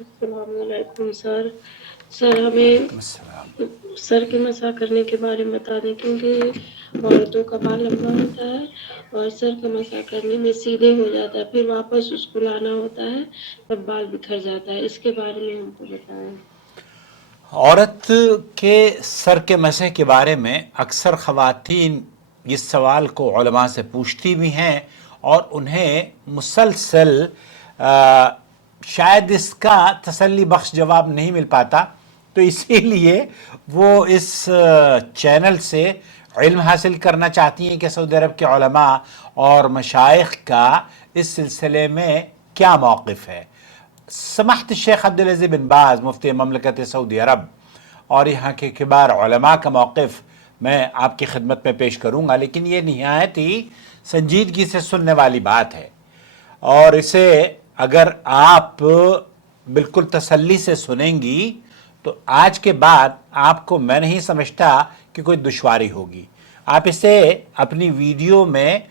अस्सलामुअलैकुम sir. Sir हमें sir के मसाज करने के बारे में बता दें, क्योंकि औरतों का बाल लंबा होता है और सर का मसाज करने में सीधे हो जाता है, फिर वापस उसको लाना होता है, तब बाल बिखर जाता है। इसके बारे में हमको बताएं। औरत के सर के मसह के बारे में अक्सर ख़वातीन इस सवाल को उलमा से पूछती भी हैं और उन्हें मुसलसल शायद इसका तसल्ली बख्श जवाब नहीं मिल पाता, तो इसीलिए वो इस चैनल से इल्म हासिल करना चाहती हैं कि सऊदी अरब के उलमा और मशाइख का इस सिलसिले में क्या मौक़िफ़ है। समाहत शेख अब्दुल अज़ीज़ बिन बाज़ मुफ्ती ममलकत सऊदी अरब और यहाँ के किबार उलमा का मौक़िफ़ मैं आपकी खिदमत में पेश करूँगा, लेकिन ये निहायत ही संजीदगी से सुनने वाली बात है और इसे अगर आप बिल्कुल तसल्ली से सुनेंगी तो आज के बाद आपको मैं नहीं समझता कि कोई दुश्वारी होगी। आप इसे अपनी वीडियो में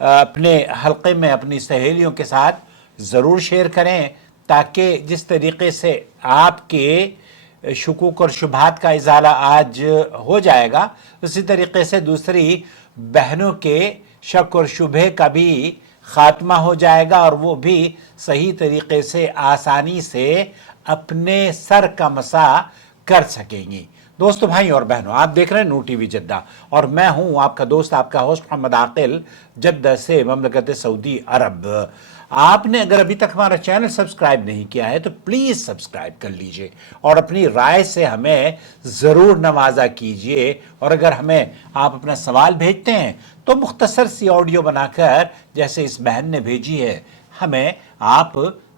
अपने हल्के में अपनी सहेलियों के साथ ज़रूर शेयर करें, ताकि जिस तरीक़े से आपके शुकूक और शुबहात का इज़ाला आज हो जाएगा, उसी तरीक़े से दूसरी बहनों के शक और शुबहे का भी ख़ात्मा हो जाएगा और वो भी सही तरीक़े से आसानी से अपने सर का मसा कर सकेंगी। दोस्तों, भाई और बहनों, आप देख रहे हैं नूर टीवी जद्दा और मैं हूं आपका दोस्त, आपका होस्ट मोहम्मद आकिल, जद्दा से ममलकत सऊदी अरब। आपने अगर अभी तक हमारा चैनल सब्सक्राइब नहीं किया है तो प्लीज़ सब्सक्राइब कर लीजिए और अपनी राय से हमें ज़रूर नवाजा कीजिए। और अगर हमें आप अपना सवाल भेजते हैं तो मुख्तसर सी ऑडियो बनाकर, जैसे इस बहन ने भेजी है, हमें आप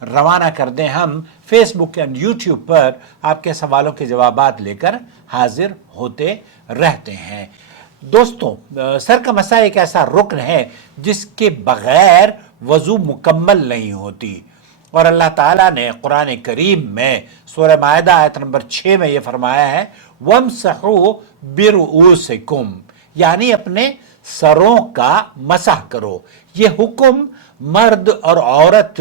रवाना कर दें। हम फेसबुक एंड यूट्यूब पर आपके सवालों के जवाबात लेकर हाजिर होते रहते हैं। दोस्तों, सर का मसा एक ऐसा रुकन है जिसके बग़ैर वज़ू मुकम्मल नहीं होती और अल्लाह ताला ने कुरान करीम में सूरह माइदा आयत नंबर 6 में ये फरमाया है, वमसहू बिरुऊसिकुम, यानी अपने सरों का मसाह करो। ये हुक्म मर्द और औरत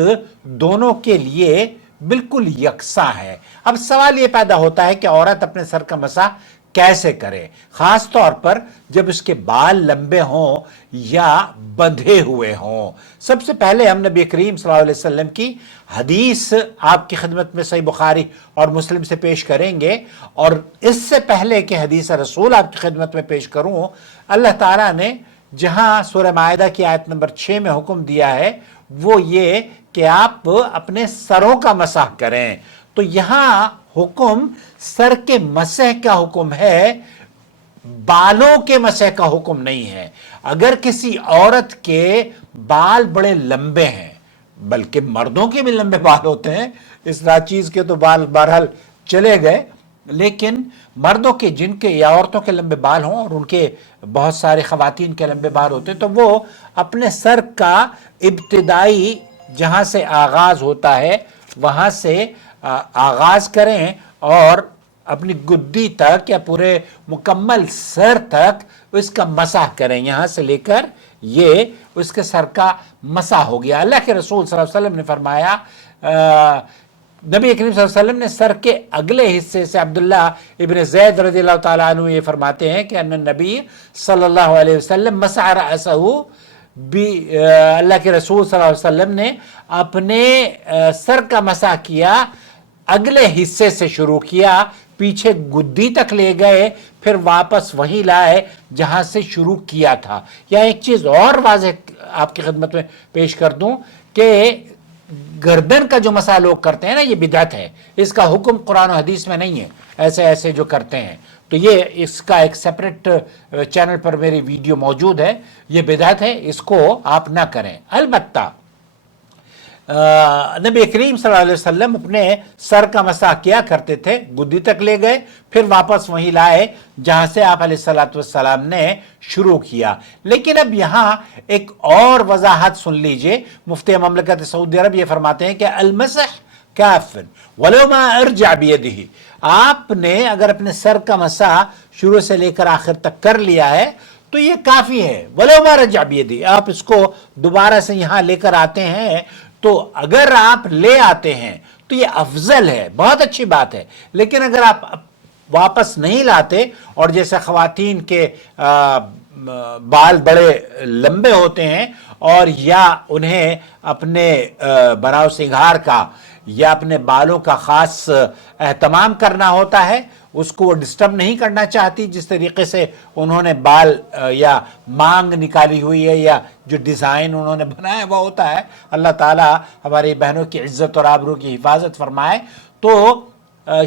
दोनों के लिए बिल्कुल यकसा है। अब सवाल ये पैदा होता है कि औरत अपने सर का मसाह कैसे करे, खास तौर पर जब उसके बाल लंबे हों या बंधे हुए हों। सबसे पहले हम नबी करीम सल्लल्लाहु अलैहि वसल्लम की हदीस आपकी खिदमत में सही बुखारी और मुस्लिम से पेश करेंगे और इससे पहले कि हदीस रसूल आपकी खिदमत में पेश करूं, अल्लाह ताला ने जहां सूरह माइदा की आयत नंबर 6 में हुक्म दिया है वो ये कि आप अपने सरों का मसाह करें, तो यहां हुक्म सर के मसह का हुक्म है, बालों के मसह का हुक्म नहीं है। अगर किसी औरत के बाल बड़े लंबे हैं, बल्कि मर्दों के भी लंबे बाल होते हैं, इस नाचीज के तो बाल बहरहाल चले गए, लेकिन मर्दों के जिनके या औरतों के लंबे बाल हों और उनके बहुत सारे ख़वातीन के लंबे बाल होते हैं, तो वो अपने सर का इब्तिदाई जहाँ से आगाज़ होता है वहाँ से आगाज़ करें और अपनी गुद्दी तक या पूरे मुकम्मल सर तक इसका मसाह करें। यहाँ से लेकर ये उसके सर का मसाह हो गया। अल्लाह के रसूल सल्लल्लाहु अलैहि वसल्लम ने फरमाया, नबी करीम सल्लल्लाहु अलैहि वसल्लम ने सर के अगले हिस्से से, अब्दुल्ला इब्न ज़ैद रज़ियल्लाहु ताला अन्हु ये फरमाते हैं कि अन्ना नबी सल्लल्लाहु अलैहि वसल्लम मसअ रअसहु भी, अल्लाह के रसूल सल्लल्लाहु अलैहि वसल्लम ने अपने सर का मसाह किया, अगले हिस्से से शुरू किया, पीछे गुद्दी तक ले गए, फिर वापस वहीं लाए जहां से शुरू किया था। या एक चीज और वाज़ेह आपकी खिदमत में पेश कर दूं कि गर्दन का जो मसाह लोग करते हैं ना, ये बिदअत है, इसका हुक्म कुरान और हदीस में नहीं है। ऐसे ऐसे जो करते हैं, तो ये इसका एक सेपरेट चैनल पर मेरी वीडियो मौजूद है, ये बिदअत है, इसको आप ना करें। अलबत्ता नबी करीम सल्लल्लाहु अलैहि वसल्लम अपने सर का मसाह किया करते थे, गुद्दी तक ले गए, फिर वापस वहीं लाए जहां से आप अलैहिस्सलातु वस्सलाम ने शुरू किया। लेकिन अब यहां एक और वजाहत सुन लीजिए। मुफ्ती ममलकत सऊदी अरब ये फरमाते हैं कि अलमसह काफिन वलो मा अर्जा बियदिही, आपने अगर अपने सर का मसाह शुरू से लेकर आखिर तक कर लिया है तो ये काफी है। वलो मा अर्जा बियदिही, आप इसको दोबारा से यहां लेकर आते हैं, तो अगर आप ले आते हैं تو یہ افضل ہے، بہت اچھی بات ہے. لیکن اگر آپ واپس نہیں لاتے اور جیسے خواتین کے بال بڑے لمبے ہوتے ہیں اور یا انہیں اپنے بناؤ سنگھار کا یا اپنے بالوں کا خاص اہتمام کرنا ہوتا ہے، اس کو وہ ڈسٹرب نہیں کرنا چاہتی، جس طریقے سے انہوں نے بال یا مانگ نکالی ہوئی ہے یا جو ڈیزائن انہوں نے بنایا وہ ہوتا ہے. اللہ تعالیٰ ہماری بہنوں کی عزت اور آبرو کی حفاظت فرمائے. تو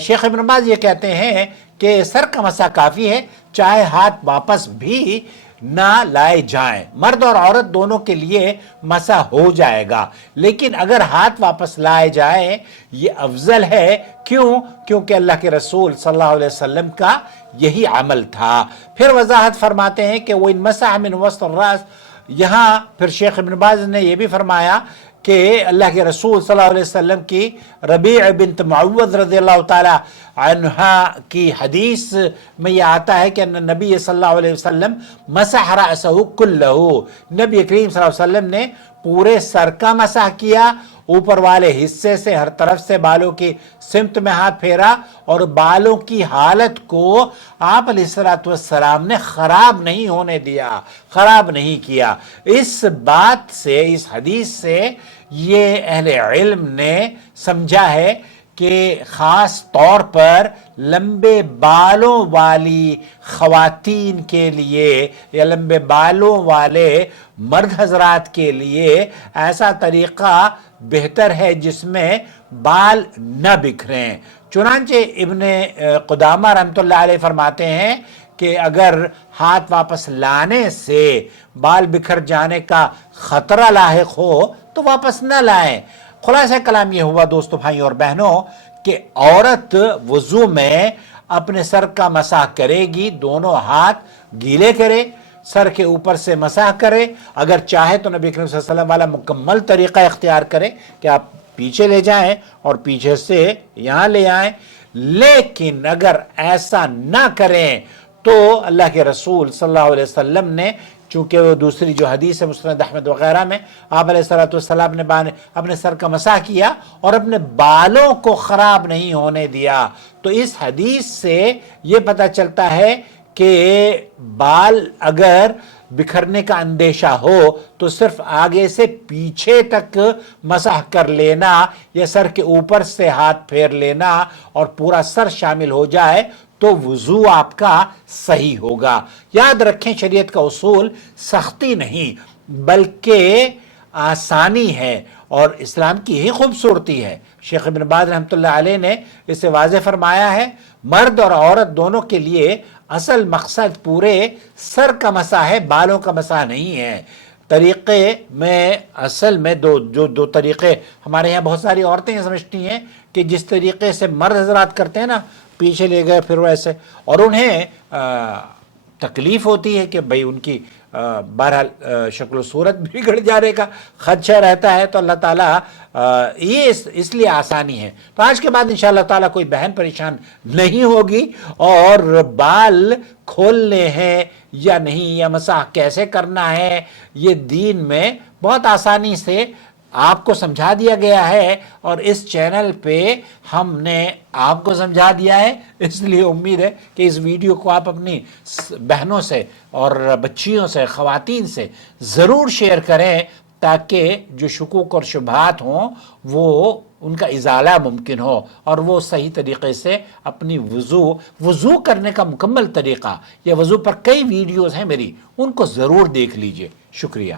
شیخ ابن باز یہ کہتے ہیں کہ سر کا مسح کافی ہے، چاہے ہاتھ واپس بھی نہ لائے جائیں، مرد اور عورت دونوں کے لیے مسح ہو جائے گا. لیکن اگر ہاتھ واپس لائے جائیں یہ افضل ہے. کیوں؟ کیونکہ اللہ کے رسول صلی اللہ علیہ وسلم کا یہی عمل تھا. پھر وضاحت فرماتے ہیں کہ وہ ان مسح من وسط الراس، یہاں پھر شیخ ابن باز نے یہ بھی فرمایا کہ اللہ کے رسول صلی اللہ علیہ وسلم کی ربیع بنت معوذ رضی اللہ تعالی عنہا کی حدیث میں یہ آتا ہے کہ نبی صلی اللہ علیہ وسلم مسح رأسہ کلہ، نبی کریم صلی اللہ علیہ وسلم نے پورے سر کا مسح کیا، اوپر والے حصے سے ہر طرف سے بالوں کی سمت میں ہاتھ پھیرا، اور بالوں کی حالت کو آپ علیہ السلام نے خراب نہیں ہونے دیا، خراب نہیں کیا. اس بات سے، اس حدیث سے یہ اہل علم نے سمجھا ہے کہ خاص طور پر لمبے بالوں والی خواتین کے لیے یا لمبے بالوں والے مرد حضرات کے لیے ایسا طریقہ بہتر ہے جس میں بال نہ بکھریں. چنانچہ ابن قدامہ رحمۃ اللہ علیہ فرماتے ہیں کہ اگر ہاتھ واپس لانے سے بال بکھر جانے کا خطرہ لاحق ہو تو واپس نہ لائیں. خلاصہ کلام یہ ہوا دوستو، بھائی اور بہنوں، کہ عورت وضو میں اپنے سر کا مسح کرے گی، دونوں ہاتھ گیلے کرے، سر کے اوپر سے مسح کرے. اگر چاہے تو نبی کریم صلی اللہ علیہ وسلم والا مکمل طریقہ اختیار کرے کہ آپ پیچھے لے جائیں اور پیچھے سے یہاں لے آئیں. لیکن اگر ایسا نہ کریں تو اللہ کے رسول صلی اللہ علیہ وسلم نے، چونکہ وہ دوسری جو حدیث ہے مسند احمد وغیرہ میں آپ علیہ السلام نے اپنے سر کا مسح کیا اور اپنے بالوں کو خراب نہیں ہونے دیا، تو اس حدیث سے یہ پتہ چلتا ہے کہ بال اگر بکھرنے کا اندیشہ ہو تو صرف آگے سے پیچھے تک مسح کر لینا یا سر کے اوپر سے ہاتھ پھیر لینا اور پورا سر شامل ہو جائے تو وضو آپ کا صحیح ہوگا. یاد رکھیں شریعت کا اصول سختی نہیں بلکہ آسانی ہے اور اسلام کی ہی خوبصورتی ہے. شیخ ابن باز رحمۃ اللہ علیہ نے اسے واضح فرمایا ہے، مرد اور عورت دونوں کے لیے اصل مقصد پورے سر کا مسح ہے، بالوں کا مسح نہیں ہے. طریقے میں اصل میں دو طریقے ہمارے یہاں بہت ساری عورتیں یہ سمجھتی ہیں کہ جس طریقے سے مرد حضرات کرتے ہیں نا، پیچھے لے گئے پھر ویسے، اور انہیں تکلیف ہوتی ہے کہ بھئی ان کی بہرحال شکل و صورت بگڑ جانے کا خدشہ رہتا ہے. تو اللہ تعالیٰ یہ اس لیے آسانی ہے. تو آج کے بعد انشاءاللہ تعالیٰ کوئی بہن پریشان نہیں ہوگی، اور بال کھولنے ہیں یا نہیں یا مسح کیسے کرنا ہے یہ دین میں بہت آسانی سے آپ کو سمجھا دیا گیا ہے، اور اس چینل پہ ہم نے آپ کو سمجھا دیا ہے. اس لیے امید ہے کہ اس ویڈیو کو آپ اپنی بہنوں سے اور بچیوں سے، خواتین سے ضرور شیئر کریں تاکہ جو شکوک اور شبہات ہوں وہ ان کا ازالہ ممکن ہو اور وہ صحیح طریقے سے اپنی وضو کرنے کا مکمل طریقہ، یا وضو پر کئی ویڈیوز ہیں میری، ان کو ضرور دیکھ لیجئے. شکریہ.